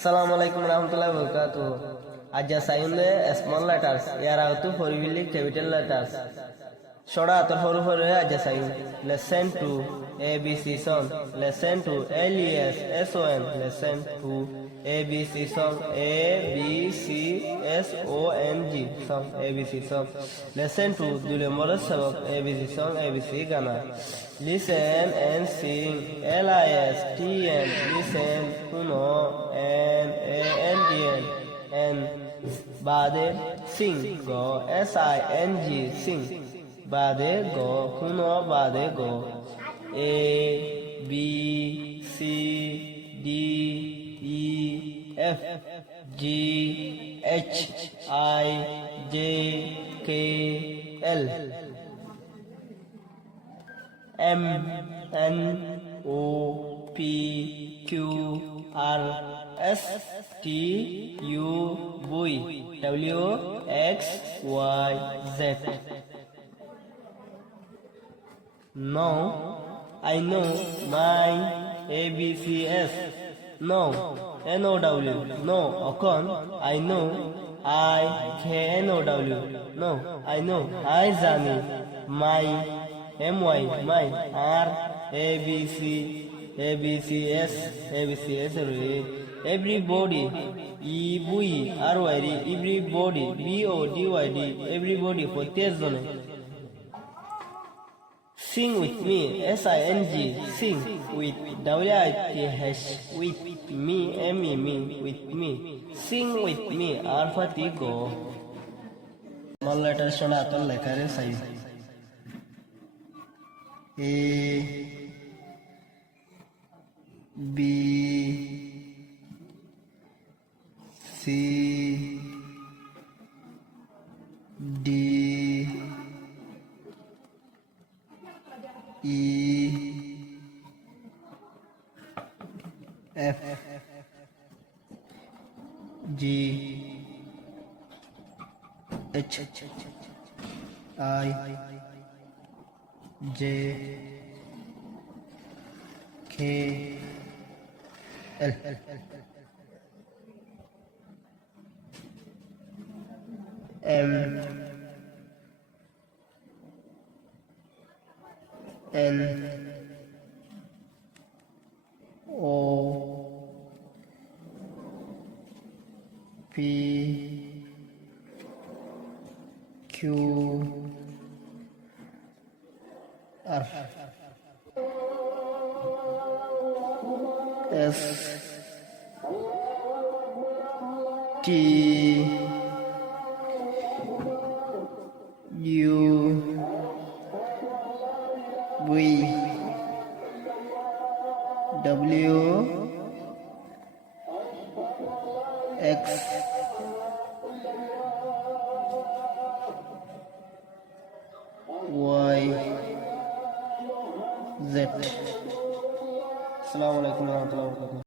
Assalamu alaikum warahmatullahi wabarakatuh. Aja sayun the small letters. Yara to for really capital letters. Shoda to for aja sayun. Lesson 2 ABC song. Lesson 2 LES SON. Lesson 2 ABC song ABCSONG song ABC song. Lesson 2 Dule Moral Sabak ABC song ABC Gana. Listen and sing LISTN. Listen Kuno NANDN and Bade sing go SING sing Bade go Kuno Bade go A B C D E F G H I J K L M N O P Q R S T U V W X Y Z. Now I know my ABCs. No, NOW. No, Ocon. I know IKNOW. No, I know Izani. My MY. My R ABC. ABCS. ABCS. Everybody. EBUI. RYD. Everybody. BODYD. Everybody for Tezone. Sing with me, SING, sing with WITH, with me, me, with me. Sing with me, Alpha-Tigo. Small letters shown at all like a size. A, B, C, D, E F G H I J K L M N O P Q R S T U V W X Y Z. Assalamu alaikum warahmatullahi wabarakatuh.